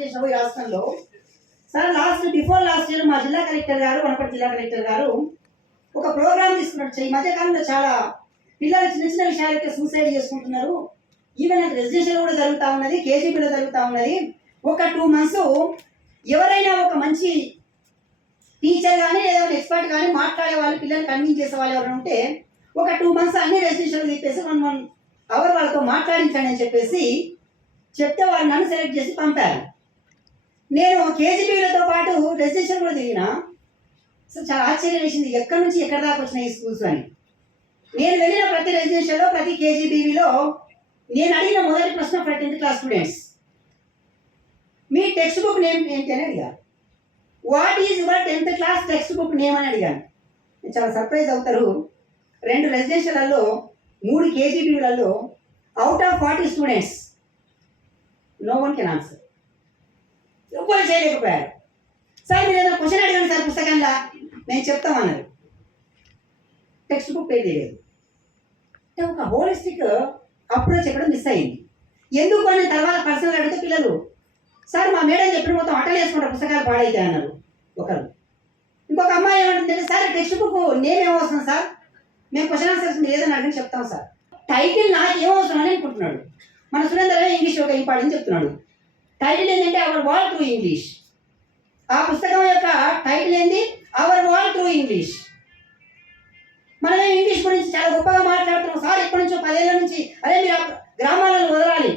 చేసిన ఈ రాష్ట్రంలో సార్ బిఫోర్ లాస్ట్ ఇయర్ మా జిల్లా కలెక్టర్ గారు వనపర్తి జిల్లా కలెక్టర్ గారు ఒక ప్రోగ్రామ్ తీసుకున్నట్టు ఈ మధ్య కాలంలో చాలా పిల్లలు చిన్న చిన్న విషయాలకే సూసైడ్ చేసుకుంటున్నారు. ఈవెన్ రెసిడెన్షియల్ కూడా జరుగుతూ ఉన్నది, కేజీపీలో జరుగుతూ ఉన్నది. ఒక 2 months ఎవరైనా ఒక మంచి టీచర్ కానీ లేదా ఎక్స్పర్ట్ కానీ మాట్లాడే వాళ్ళు పిల్లల్ని కన్విన్స్ చేసే వాళ్ళు ఎవరైనా ఉంటే ఒక 2 months అన్ని రెసిడెన్షియల్ చెప్పేసి 1 hour వాళ్ళతో మాట్లాడించండి అని చెప్పేసి చెప్తే వాళ్ళు నన్ను సెలెక్ట్ చేసి పంపారు. నేను కేజీపీలతో పాటు రెసిడెన్షియల్ కూడా దిగిన. సో చాలా ఆశ్చర్యం వేసింది, ఎక్కడి నుంచి ఎక్కడి దాకా వచ్చినాయి ఈ స్కూల్స్ అని. నేను వెళ్ళిన ప్రతి రెసిడెన్షియల్లో ప్రతి కేజీబీవీలో నేను అడిగిన మొదటి ప్రశ్న ఫర్ 10th class స్టూడెంట్స్, మీ టెక్స్ట్ బుక్ నేమ్ ఏంటి అని అడిగాను. What is your 10th class text book name అని అడిగాను. చాలా సర్ప్రైజ్ అవుతారు. 2 రెసిడెన్షియల్లో 3 కేజీబీలలో out of 40 students no one can answer. ఎవ్వరు చేయలేకపోయారు. సార్ మీరు ఏదైనా క్వశ్చన్ అడిగాను సార్ పుస్తకంలో, నేను చెప్తామన్నారు. టెక్స్ట్ బుక్ పేరు తెలియదు. అంటే ఒక హోలిస్టిక్ అప్రోచ్ ఎక్కడ మిస్ అయింది. ఎందుకు అని తర్వాత పర్సనల్ అడిగితే పిల్లలు సార్ మా మేడం చెప్పిన మొత్తం అటలు వేసుకుంటారు పుస్తకాలు పాడైతే అన్నారు ఒకరు. ఇంకొక అమ్మాయి ఏమంటుందంటే సార్ టెక్స్ట్ బుక్ నేమ్ ఏమవసరం సార్, మేము క్వశ్చన్ ఆన్సర్స్ మీరు ఏదైనా అడిగి చెప్తాం సార్. టైటిల్ నాకు ఏమవసరం అని అనుకుంటున్నాడు. మన సురేంద్ర ఇంగ్లీష్ ఒక ఇంపార్టెంట్ చెప్తున్నాడు. టైటిల్ ఏంటంటే అవర్ వాల్ త్రూ ఇంగ్లీష్. ఆ పుస్తకం యొక్క టైటిల్ ఏంటి? Our wall through English. మనమే ఇంగ్లీష్ గురించి చాలా గొప్పగా మాట్లాడుతున్నాం సార్. ఇప్పటి నుంచో 10 ఏళ్ళ నుంచి అదే మీరు గ్రామాలను వదలాలి,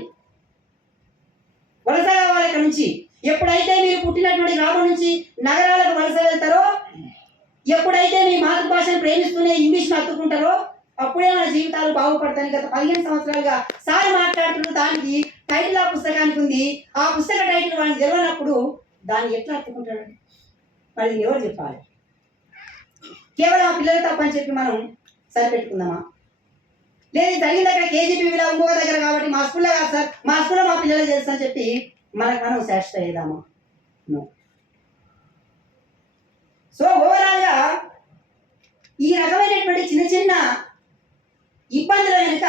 వలస కావాలి ఇక్కడ నుంచి. ఎప్పుడైతే మీరు పుట్టినటువంటి గ్రామం నుంచి నగరాలకు వలస వెళ్తారో, ఎప్పుడైతే మీ మాతృభాషను ప్రేమిస్తూనే ఇంగ్లీష్ను అత్తుకుంటారో అప్పుడే మన జీవితాలు బాగుపడతాయి. గత 15 సంవత్సరాలుగా సార్ మాట్లాడుతున్న దానికి టైటిల్ ఆ పుస్తకానికి ఉంది. ఆ పుస్తక టైటిల్ వాడిని తెలియనప్పుడు దాన్ని ఎట్లా అత్తుకుంటాడు? మరి ఎవరు చెప్పాలి? కేవలం ఆ పిల్లలు తప్పని చెప్పి మనం సరిపెట్టుకుందామా? లేదు జరిగింది అక్కడ కేజీపీలో ఇంకొక దగ్గర కాబట్టి మా స్కూల్లో కాదు సార్, మా స్కూల్లో మా పిల్లలు చేస్తామని చెప్పి మనం సాటిస్ఫై అయ్యేదామా? నో. సో ఓవరాల్గా ఈ రకమైనటువంటి చిన్న చిన్న ఇబ్బందుల వెనుక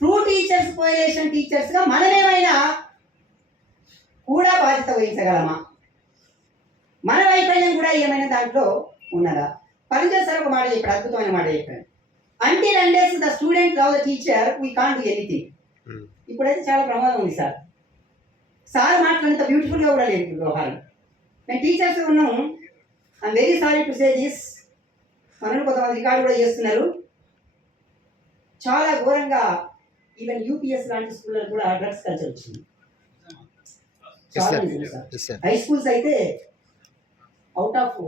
ట్రూ టీచర్స్ కోయలేషన్ టీచర్స్గా మనమేమైనా కూడా బాధ్యత వహించగలమా? మన వైఫల్యం కూడా ఏమైనా దాంట్లో ఉన్నదా? పరంజల్ సార్ ఒక మాట చెప్పాడు, అద్భుతమైన మాట చెప్పాడు. Until unless the student love the teacher we can't do anything. ఇప్పుడైతే చాలా ప్రమాదం ఉంది సార్. సార్ మాట్లాడినంత బ్యూటిఫుల్గా కూడా లేదు వ్యవహారం. మేము టీచర్స్ ఉన్నాము. I'm very sorry to say this. మనల్ని కొంతమంది రికార్డు కూడా చేస్తున్నారు. చాలా ఘోరంగా ఈవెన్ యూపీఎస్ లాంటి స్కూళ్ళలో కూడా డ్రగ్స్ కల్చర్ వచ్చింది. హై స్కూల్స్ అయితే అవుట్ ఆఫ్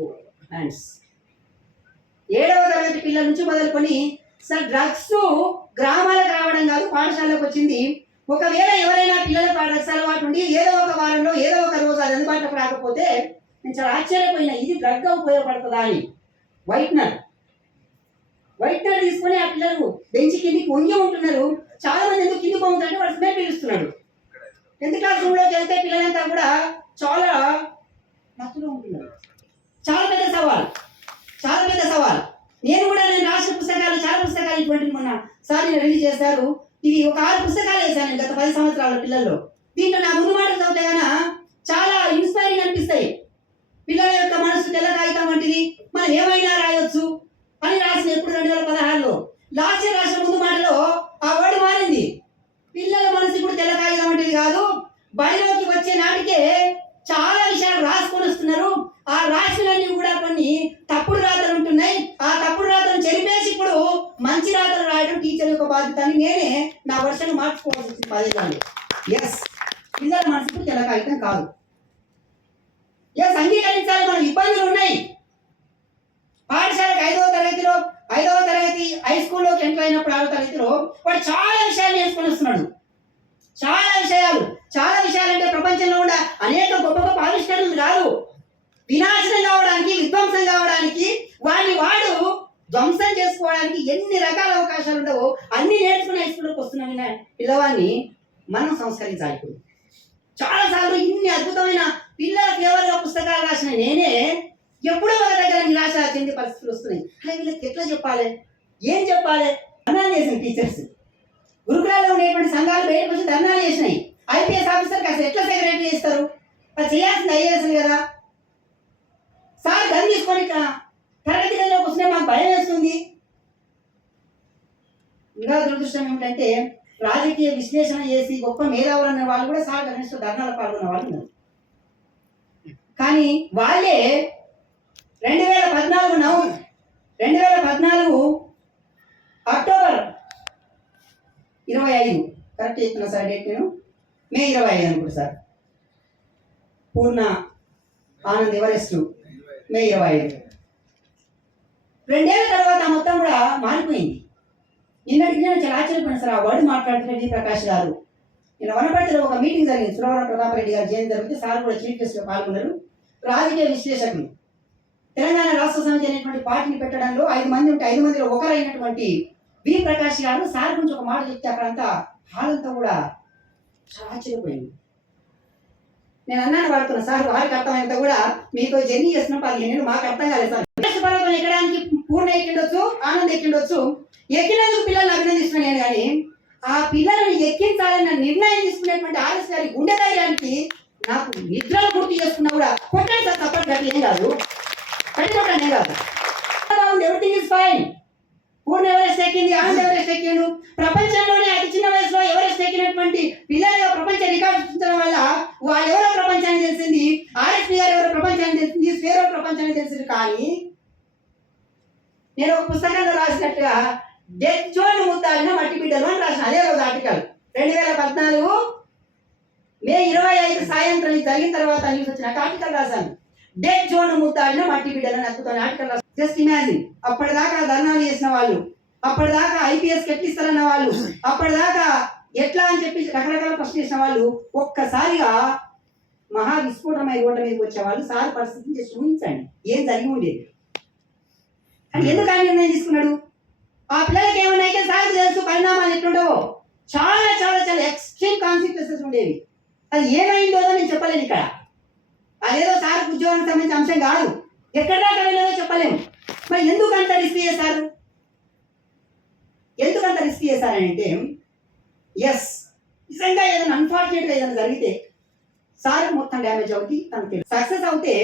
హ్యాండ్స్. 7వ తరగతి పిల్లల నుంచి మొదలుకొని సార్ డ్రగ్స్ గ్రామాలకు రావడం కాదు, పాఠశాలకు వచ్చింది. ఒకవేళ ఎవరైనా పిల్లలకు డ్రగ్స్ అలవాటు ఉండి ఏదో ఒక వారంలో ఏదో ఒక రోజు అది అందుబాటులోకి రాకపోతే నేను చాలా ఆశ్చర్యపోయినా, ఇది డ్రగ్గా ఉపయోగపడుతుందా అని. వైట్నర్ తీసుకుని ఆ పిల్లలు బెంచి కిందికి వంగి ఉంటున్నారు. చాలా మంది ఎందుకు కింది పొంగుతుంటే వాడు స్మెల్ పీలుస్తున్నాడు. 10th class రూమ్లోకి వెళ్తే పిల్లలంతా కూడా చాలా మత్తులో ఉంటున్నారు. చాలా పెద్ద సవాల్. నేను రాసిన పుస్తకాలు చాలా పుస్తకాలు ఇటువంటి మొన్న సార్ రిలీజ్ చేశారు. ఇవి ఒక 6 పుస్తకాలు వేశాను నేను గత 10 సంవత్సరాల పిల్లల్లో. దీంట్లో నా ముందు మాటలు చదివితే కన్నా చాలా ఇన్స్పైరింగ్ అనిపిస్తాయి. పిల్లల యొక్క మనసు తెల్ల కాగితం వంటిది, మనం ఏమైనా రాయొచ్చు అని రాసిన ఎప్పుడు 2016లో. లాస్ట్ ఇయర్ రాసిన ముందు మాటలో ఆ వర్డ్ మారింది. పిల్లల మనసు ఇప్పుడు తెల్ల కాగితం వంటిది కాదు, బడిలోకి వచ్చే నాటికే చాలా విషయాలు రాసుకొని వస్తున్నారు. ఆ రాసినవన్నీ కూడా కొన్ని తప్పుడు రాతలు ఉంటున్నాయి. ఆ తప్పుడు రాతలను చెరిపేసి ఇప్పుడు మంచి రాతలు రాయడం టీచర్ యొక్క బాధ్యత అని నేనే నా వర్షను మార్చుకోవాల్సి వచ్చింది 10 ఏళ్ళు. ఎస్, పిల్లల మనసు ఇప్పుడు తెల్ల కాగితం కాదు. ఎస్, అంగీకరించాలి. మన ఇబ్బందులు ఉన్నాయి. పాఠశాలకు 5వ తరగతి హై స్కూల్లోకి ఎంటర్ అయినప్పుడు 6వ తరగతిలో వాడు చాలా విషయాలు నేర్చుకొని వస్తున్నాడు. చాలా విషయాలు అంటే ప్రపంచంలో ఉన్న అనేక గొప్ప గొప్ప ఆవిష్కరణలు కాదు, వినాశనం కావడానికి, విధ్వంసం కావడానికి, వాడు ధ్వంసం చేసుకోవడానికి ఎన్ని రకాల అవకాశాలు ఉండవో అన్ని నేర్చుకుని హై స్కూల్లోకి వస్తున్న పిల్లవాడిని మనం సంస్కరించాలి. ఇప్పుడు చాలాసార్లు ఇన్ని అద్భుతమైన పిల్లల ఫేవర్గా పుస్తకాలు రాసిన నేనే ఎప్పుడో ఒక దగ్గర నిరాశ చెందే పరిస్థితులు వస్తున్నాయి. అలా వీళ్ళకి ఎట్లా చెప్పాలి, ఏం చెప్పాలి? ధర్నాలు చేసిన టీచర్స్, గురుకులాల్లో ఉండేటువంటి సంఘాలు బయటకు వచ్చి ధర్నాలు చేసినాయి. ఐపీఎస్ ఆఫీసర్కి అసలు ఎట్లా సెక్రటరీ చేస్తారు? అది చేయాల్సింది ఐఏఎస్ కదా. సార్ గన్ తీసుకొని తరగతి గదిలోకి వస్తే మాకు భయం వేస్తుంది. ఇంకా దురదృష్టం ఏమిటంటే రాజకీయ విశ్లేషణ చేసి గొప్ప మేధావులు అన్న వాళ్ళు కూడా సార్ గణేష్ ధర్నాలు పాల్గొన్న వాళ్ళు ఉన్నారు. కానీ వాళ్ళే 2014 అక్టోబర్ 25 కరెక్ట్ చెప్తున్నా సార్ డేట్ నేను, మే 25 అనుకుంటా సార్. పూర్ణ ఆనంద్ ఎవరెస్ట్ మే 25. 2 ఏళ్ల తర్వాత మొత్తం కూడా మారిపోయింది. నిన్నటికి నేను చాలా ఆశ్చర్యపోయినా సార్. ఆ వర్డ్ మాట్లాడుతున్న డి ప్రకాష్ గారు నిన్న వనపర్తిలో ఒక మీటింగ్ జరిగింది. సురవరం ప్రతాప్ రెడ్డి గారు జయంతి జరిగితే సార్ కూడా చీఫ్ గెస్ట్గా పాల్గొన్నారు. రాజకీయ విశ్లేషకులు తెలంగాణ రాష్ట్ర సమితి అనేటువంటి పార్టీని పెట్టడంలో 5 మంది ఉంటే 5 మందిలో ఒకరైనటువంటి వి ప్రకాష్ గారు సార్ గురించి ఒక మాట చెప్తే అక్కడంతా హాలంతా కూడా చాలా ఆశ్చర్యపోయింది. నేను అన్నాను వాడుతున్నా సార్, వారికి అర్థమైనంత కూడా మీతో జర్నీ చేస్తున్నప్పుడు అది నేను మాకు అర్థం కాలేదు సార్. పర్వతం ఎక్కడానికి పూర్ణ ఎక్కిండొచ్చు, ఆనంద్ ఎక్కిండొచ్చు, ఎక్కినందుకు పిల్లల్ని అభినందిస్తున్నాను నేను. కానీ ఆ పిల్లలను ఎక్కించాలన్న నిర్ణయం తీసుకునేటువంటి ఆర్ఎస్ గారి గుండె ధైర్యానికి నాకు నిద్రలు పూర్తి చేసుకున్నా కూడా కొట్టండి సార్, తప్పని గట్టి ఏం కాదు, కట్టుకోవడం కాదు. Everything is fine. Purna Everest ఎక్కింది, ఆనంద్ ఎవరెస్ట్ ఎక్కిండు. ప్రపంచంలోనే అతి చిన్న వయసులో ఎవరెస్ట్ ఎక్కినటువంటి పిల్లలు ప్రపంచ రికార్డు సృష్టించడం వల్ల వాళ్ళు ఎవరో ప్రపంచానికి తెలిసింది, ఆర్ఎస్పీ గారు ఎవరో ప్రపంచానికి తెలిసింది, స్వేరో ప్రపంచానికి తెలిసింది. కానీ నేను ఒక పుస్తకంలో రాసినట్టుగా డెత్ జోన్ ముద్దాడిన మట్టి బిడ్డలు అని రాసిన అదే రోజు ఆర్టికల్ 2014 మే 25 సాయంత్రం జరిగిన తర్వాత న్యూస్ వచ్చిన ఆర్టికల్ రాశాను. డెత్ జోన్ ముద్దాడిన మట్టి బిడ్డలు అని అద్భుతమైన ఆర్టికల్ రాశాను. జస్ట్ ఇమాజిన్, అప్పటిదాకా ధర్నాలు చేసిన వాళ్ళు, అప్పటిదాకా ఐపీఎస్ ఎట్లిస్తారన్న వాళ్ళు, అప్పటిదాకా ఎట్లా అని చెప్పి రకరకాల ప్రశ్న చేసిన వాళ్ళు ఒక్కసారిగా మహా విస్ఫోటమై రోడ్ల మీదకి వచ్చేవాళ్ళు. సార్ పరిస్థితిని చేసి ఊహించండి ఏం జరిగి ఉండేది. అని ఎందుకు ఆయన నిర్ణయం తీసుకున్నాడు? ఆ పిల్లలకి ఏమన్నా అయితే సార్ తెలుసు పరిణామాలు ఎట్లుండవో, చాలా చాలా చాలా ఎక్స్ట్రీమ్ కాన్సిక్వెన్సెస్ ఉండేవి. అది ఏమైందో నేను చెప్పలేను ఇక్కడ. అదేదో సార్ ఉద్యోగానికి సంబంధించిన అంశం కాదు, ఎక్కడ దాకా వెళ్ళేదో చెప్పలేము. మరి ఎందుకు అంత రిస్క్ చేశారు? ఎందుకంత రిస్క్ చేశారని అంటే, ఎస్ నిజంగా ఏదైనా అన్ఫార్చునేట్గా ఏదైనా జరిగితే సార్ మొత్తం డ్యామేజ్ అవుతుంది. తనకి సక్సెస్ అవుతే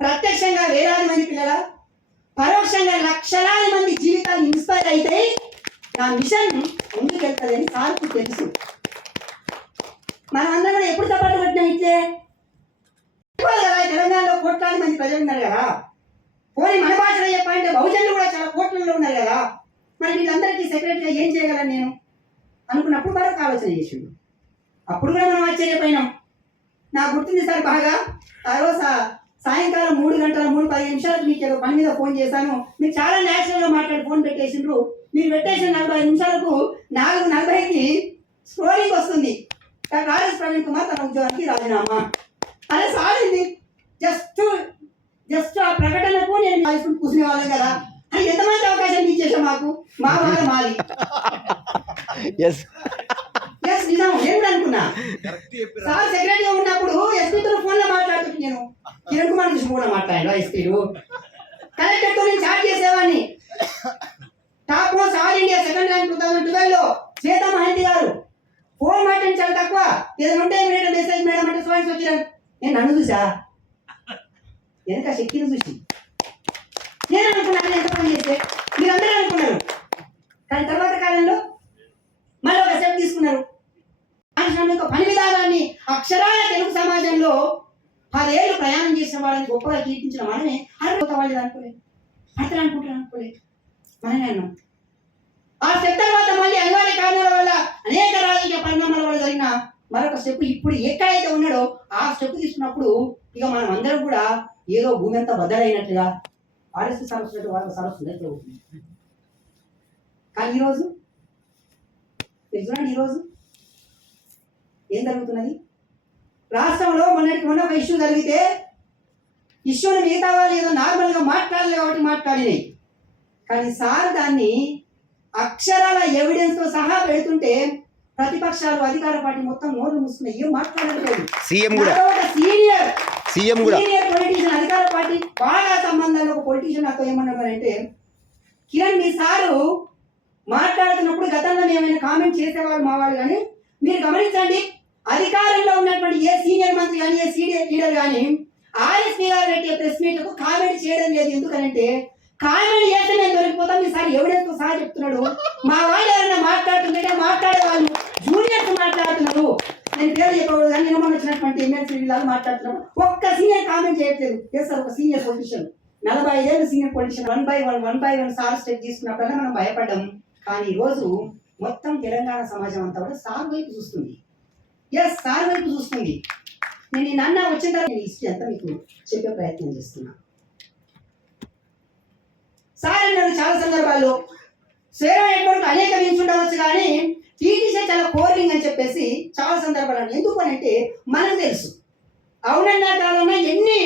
ప్రత్యక్షంగా వేలాది మంది పిల్లల, పరోక్షంగా లక్షలాది మంది జీవితాలు ఇన్స్పైర్ అయితే నా మిషన్ ముందుకెళ్తుంది అని సార్కు తెలుసు. మనం అందరం కూడా ఎప్పుడు సపోర్ట్ కొట్టినాం ఇట్లే కదా. తెలంగాణలో కోట్లాది మంది ప్రజలు ఉన్నారు కదా, పోనీ మన భాషలో చెప్పాలంటే బహుజనులు కూడా చాలా కోట్లలో ఉన్నారు కదా. మరి వీళ్ళందరికీ సెక్రటరీగా ఏం చేయగలను నేను అనుకున్నప్పుడు మరొక ఆలోచన చేసిండు. అప్పుడు కూడా మనం ఆశ్చర్యపోయినాం. నాకు గుర్తుంది సార్ బాగా, ఆ రోజు సాయంకాలం 3:15 మీకు ఏదో పని మీద ఫోన్ చేశాను. మీరు చాలా న్యాచురల్గా మాట్లాడి ఫోన్ పెట్టేసిండ్రు. మీరు పెట్టేసిన 45 నిమిషాలకు 4:40కి స్క్రోలింగ్ వస్తుంది, డాక్టర్ ఆర్ఎస్ ప్రవీణ్ కుమార్ తన ఉద్యోగానికి రాజీనామా. అదే సార్ ఇది జస్ట్ ఆ ప్రకటనకు నేను కూర్చునే వాళ్ళం కదా. అది ఎంతమంది అవకాశం ఇచ్చేసాం మాకు, మా బాధ మాది. నిజం, నేను అనుకున్నా. సార్ సెక్రటరీగా ఉన్నప్పుడు ఎస్పీతో ఫోన్ లో మాట్లాడుతుంటే నేను కిరణ్ కుమార్ కృష్ణ కూడా మాట్లాడాడు. ఎస్పీలు కలెక్టర్ తో నేను చాట్ చేసేవాడిని. Top most all India second rank 2012లో శ్వేతా మహంతి గారు ఫోన్ మాట్లాడి చాలా తక్కువ. ఏదైనా ఉంటే మెసేజ్ మేడం అంటే స్వామి వచ్చారు. నేను నన్ను చూసా వెనక శక్తిని చూసి నేను అనుకున్నాను ఎంత పని చేస్తే మీరందరూ అనుకున్నారు. కానీ తర్వాత కాలంలో మళ్ళీ ఒక స్టెప్ తీసుకున్నారు. పని విధానాన్ని అక్షరాల తెలుగు సమాజంలో 10 ఏళ్ళు ప్రయాణం చేసిన వాళ్ళని గొప్పగా కీర్తించిన మనమే అర్హత వాళ్ళు అనుకోలేదు, అర్థం అనుకోలేదు మనమే అన్నాం. ఆ స్టెప్ తర్వాత మళ్ళీ అనివార్య కారణాల వల్ల అనేక రాజకీయ పరిణామాల వల్ల జరిగిన మరొక స్టెప్ ఇప్పుడు ఎక్కడైతే ఉన్నాడో ఆ స్టెప్ తీసుకున్నప్పుడు ఇక మనం అందరం కూడా ఏదో భూమి అంతా బద్దలైనట్టుగా ఆర్ఎస్ సరస్సు వాళ్ళ సరస్సు అవుతుంది. కానీ ఈరోజు చూడండి, ఈరోజు ఏం జరుగుతున్నది రాష్ట్రంలో. మొన్న ఒక ఇష్యూ జరిగితే ఇష్యూని మిగతా వాళ్ళు ఏదో నార్మల్గా మాట్లాడలే కాబట్టి మాట్లాడినాయి. కానీ సార్ దాన్ని అక్షరాల ఎవిడెన్స్తో సహా పెడుతుంటే ప్రతిపక్షాలు అధికార పార్టీ మొత్తం నోరు మూసుకున్నాయి, ఏం మాట్లాడలేదు. సీఎం పొలిటీషియన్ అధికార పార్టీ బాగా సంబంధాలు ఒక పొలిటీషియన్ నాతో ఏమన్నారంటే, కిరణ్ మీ సారు మాట్లాడుతున్నప్పుడు గతంలో ఏమైనా కామెంట్ చేసేవాళ్ళు మా వాళ్ళు, కానీ మీరు గమనించండి అధికారంలో ఉన్నటువంటి ఏ సీనియర్ మంత్రి కానీ ఏ సీనియర్ లీడర్ కానీ ఆర్ఎస్పీ గారు పెట్టే ప్రెస్ మీట్లకు కామెంట్ చేయడం లేదు. ఎందుకనంటే కామెంట్ చేస్తే నేను దొరికిపోతాం. ఈసారి ఎవిడెన్స్ సహా చెప్తున్నాడు. మా వాళ్ళు ఎవరైనా మాట్లాడుతుంటే మాట్లాడే వాళ్ళు జూనియర్స్ మాట్లాడుతున్నారు. నేను పేరు చెప్పకూడదు కానీ నిన్న వచ్చినటువంటి ఎమ్మెల్సీ వీళ్ళు మాట్లాడుతున్నారు. ఒక్క సీనియర్ కామెంట్ చేయట్లేదు. ఎస్ సార్, ఒక సీనియర్ పొలిటిషియన్ 45 ఏళ్ళు senior politician 1 by 1 sir step తీసుకున్నప్పుడల్లా మనం భయపడ్డాం. కానీ ఈరోజు మొత్తం తెలంగాణ సమాజం అంతా కూడా సార్ వైపు చూస్తుంది. ఎస్, సార్ వైపు చూస్తుంది. నేను ఈ నాన్న వచ్చిన తర్వాత నేను హిస్టరీ అంతా మీకు చెప్పే ప్రయత్నం చేస్తున్నా. సార్ అన్నాడు చాలా సందర్భాల్లో సేవ నెట్వర్క్ అనేక విన్స్ ఉండవచ్చు కానీ టీటీసీ చాలా కోరింగ్ అని చెప్పేసి చాలా సందర్భాలు. ఎందుకు అని అంటే మనకు తెలుసు అవునన్నా కాదన్నా ఎన్ని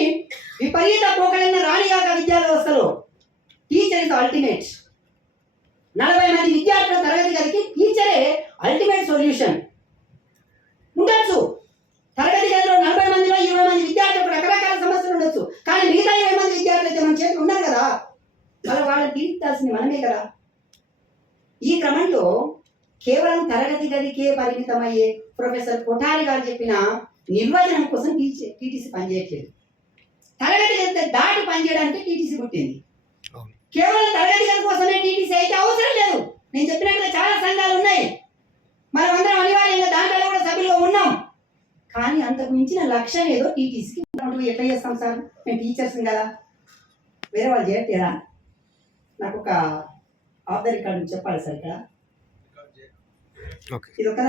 విపరీత పోకలైన రాణిగాక విద్యా వ్యవస్థలో టీచర్ ఇస్ అల్టిమేట్. 40 మంది విద్యార్థుల తరగతి గదికి టీచరే అల్టిమేట్ సొల్యూషన్. ఉండొచ్చు తరగతి గదిలో 40 మందిలో 20 మంది విద్యార్థులకు రకరకాల సమస్యలు ఉండొచ్చు. కానీ మిగతా 20 మంది విద్యార్థులు అయితే మన చేతులు ఉన్నారు కదా, వాళ్ళని తీర్చాల్సింది మనమే కదా. ఈ క్రమంలో కేవలం తరగతి గదికే పరిమితమయ్యే ప్రొఫెసర్ కొఠారి గారు చెప్పిన నిర్వచనం కోసం టీటీసీ పనిచేయట్లేదు. తరగతి గది దాటి పనిచేయడానికి టీటీసీ పుట్టింది. కేవలం తరగతి గది కోసమే టీటీసీ అయితే అవసరం లేదు. నేను చెప్పినట్లుగా చాలా సంఘాలు ఉన్నాయి, మనం అందరం అనివార్యంగా దాంట్లో కూడా సభ్యులుగా ఉన్నాం. కానీ అంతకు మించిన లక్ష్యం ఏదో టీటీసీకి. ఎట్లా చేస్తాం సార్, మేము టీచర్స్ కదా, వేరే వాళ్ళు చేయట్లేదా? నాకు ఒక ఆఫ్ ద రికార్డు చెప్పాలి సార్ ఇక్కడ. ఇది ఒక